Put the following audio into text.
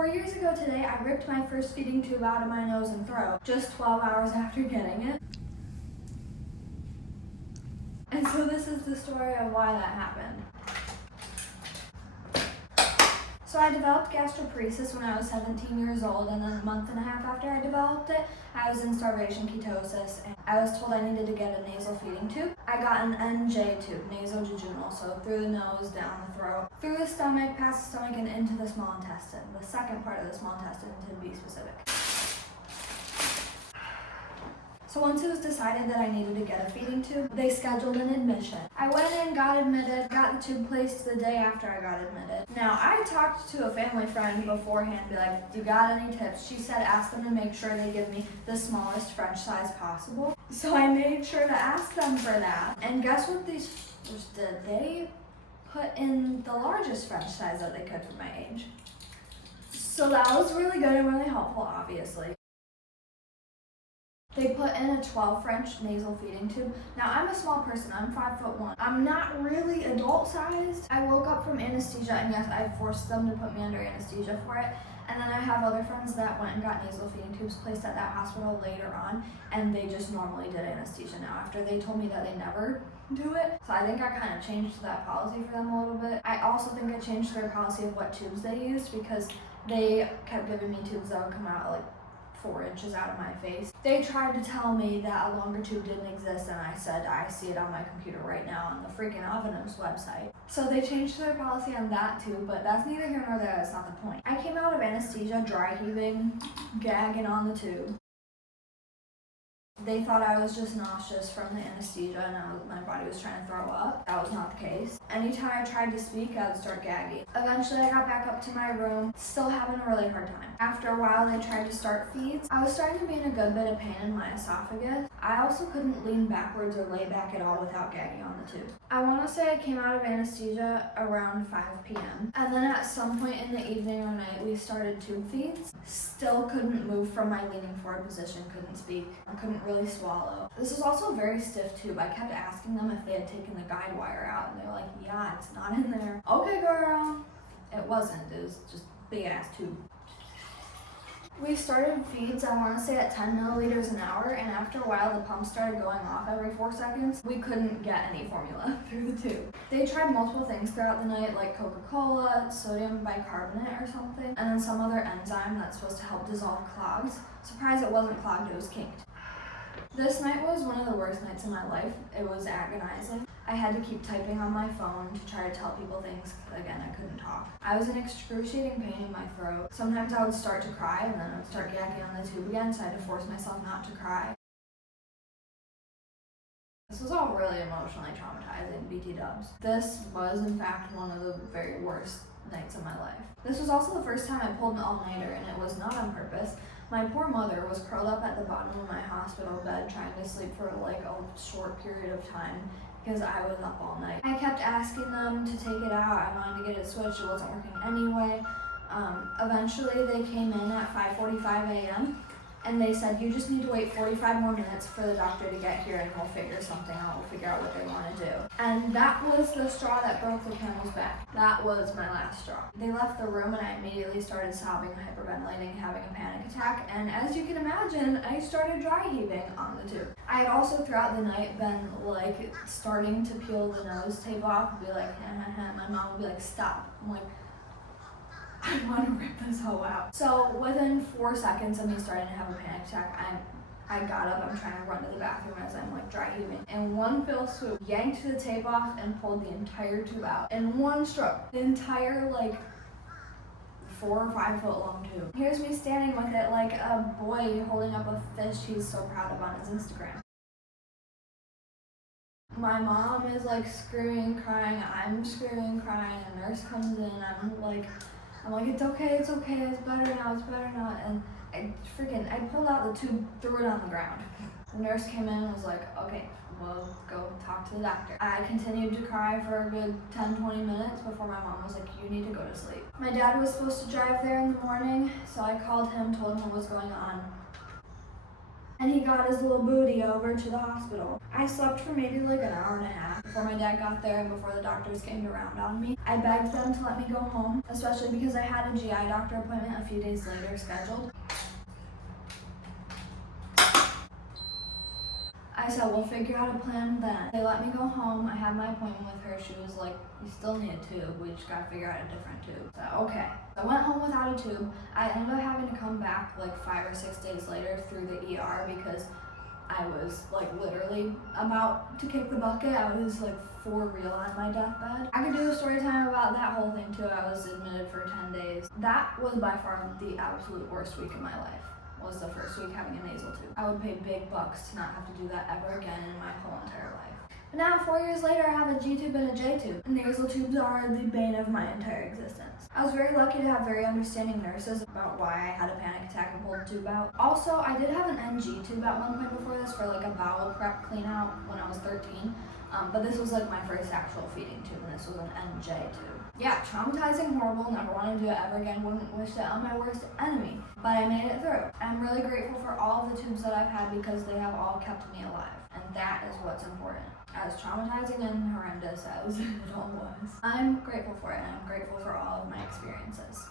4 years ago today, I ripped my first feeding tube out of my nose and throat, just 12 hours after getting it. And so this is the story of why that happened. So I developed gastroparesis when I was 17 years old, and then a month and a half after I developed it, I was in starvation ketosis, and I was told I needed to get a nasal feeding tube. I got an NJ tube, nasojejunal, so through the nose, down the throat, through the stomach, past the stomach, and into the small intestine, the second part of the small intestine to be specific. So once it was decided that I needed to get a feeding tube, they scheduled an admission. I went in, got admitted, got the tube placed the day after I got admitted. Now, I talked to a family friend beforehand, be like, do you got any tips? She said ask them to make sure they give me the smallest French size possible. So I made sure to ask them for that. And guess what these f***ers did? They put in the largest French size that they could for my age. So that was really good and really helpful, obviously. They put in a 12 French nasal feeding tube. Now, I'm a small person, I'm 5'1". I'm not really adult sized. I woke up from anesthesia, and yes, I forced them to put me under anesthesia for it. And then I have other friends that went and got nasal feeding tubes placed at that hospital later on, and they just normally did anesthesia now after they told me that they never do it. So I think I kind of changed that policy for them a little bit. I also think I changed their policy of what tubes they used, because they kept giving me tubes that would come out like 4 inches out of my face. They tried to tell me that a longer tube didn't exist, and I said, I see it on my computer right now on the freaking Agonizing website. So they changed their policy on that too, but that's neither here nor there, that's not the point. I came out of anesthesia, dry heaving, gagging on the tube. They thought I was just nauseous from the anesthesia and my body was trying to throw up. That was not the case. Anytime I tried to speak, I would start gagging. Eventually, I got back up to my room, still having a really hard time. After a while, they tried to start feeds. I was starting to be in a good bit of pain in my esophagus. I also couldn't lean backwards or lay back at all without gagging on the tube. I want to say I came out of anesthesia around 5 p.m. And then at some point in the evening or night, we started tube feeds. Still couldn't move from my leaning forward position, couldn't speak, I couldn't really swallow. This was also a very stiff tube. I kept asking them if they had taken the guide wire out, and they're like, yeah, it's not in there. Okay, girl. It wasn't. It was just big ass tube. We started feeds, I want to say at 10 milliliters an hour, and after a while the pump started going off every 4 seconds. We couldn't get any formula through the tube. They tried multiple things throughout the night, like Coca-Cola, sodium bicarbonate or something, and then some other enzyme that's supposed to help dissolve clogs. Surprised it wasn't clogged, it was kinked. This night was one of the worst nights of my life. It was agonizing. I had to keep typing on my phone to try to tell people things. Again, I couldn't talk. I was in excruciating pain in my throat. Sometimes I would start to cry, and then I would start gagging on the tube again, so I had to force myself not to cry. This was all really emotionally traumatizing, BT dubs. This was, in fact, one of the very worst nights of my life. This was also the first time I pulled an all-nighter, and it was not on purpose. My poor mother was curled up at the bottom of my hospital bed trying to sleep for like a short period of time because I was up all night. I kept asking them to take it out. I wanted to get it switched. It wasn't working anyway. Eventually they came in at 5:45 a.m. and they said, you just need to wait 45 more minutes for the doctor to get here and we'll figure something out. We'll figure out what they want to do. And that was the straw that broke the camel's back. That was my last straw. They left the room and I immediately started sobbing, hyperventilating, having a panic attack. And as you can imagine, I started dry heaving on the tube. I had also throughout the night been like starting to peel the nose tape off and be like, my mom would be like, stop. I'm like, I want to rip this hoe out. So within 4 seconds of me starting to have a panic attack, I got up, I'm trying to run to the bathroom as I'm like dry heaving. And one fell swoop, yanked the tape off and pulled the entire tube out. In one stroke, the entire like 4 or 5 foot long tube. Here's me standing with it like a boy holding up a fish he's so proud of on his Instagram. My mom is like screaming, crying, I'm screaming, crying, a nurse comes in, I'm like, it's okay, it's better now, and I pulled out the tube, threw it on the ground. The nurse came in and was like, okay, we'll go talk to the doctor. I continued to cry for a good 10-20 minutes before my mom was like, you need to go to sleep. My dad was supposed to drive there in the morning, so I called him, told him what was going on. and he got his little booty over to the hospital. I slept for maybe like an hour and a half before my dad got there and before the doctors came to round on me. I begged them to let me go home, especially because I had a GI doctor appointment a few days later scheduled. I said, we'll figure out a plan then. They let me go home. I had my appointment with her. She was like, you still need a tube. We just gotta figure out a different tube. So, okay. I went home without a tube. I ended up having to come back like 5 or 6 days later through the ER because I was like literally about to kick the bucket. I was like for real on my deathbed. I could do a story time about that whole thing too. I was admitted for 10 days. That was by far the absolute worst week of my life. Was the first week having a nasal tube. I would pay big bucks to not have to do that ever again in my whole entire life. But now, 4 years later, I have a G tube and a J tube. Nasal tubes are the bane of my entire existence. I was very lucky to have very understanding nurses about why I had a panic attack and pulled the tube out. Also, I did have an NG tube at one point before this for like a bowel prep clean out when I was 13. But this was like my first actual feeding tube, and this was an NJ tube. Yeah, traumatizing, horrible, never want to do it ever again, wouldn't wish it on my worst enemy. But I made it through. I'm really grateful for all of the tubes that I've had because they have all kept me alive. And that is what's important. As traumatizing and horrendous as it all was, I'm grateful for it, and I'm grateful for all of my experiences.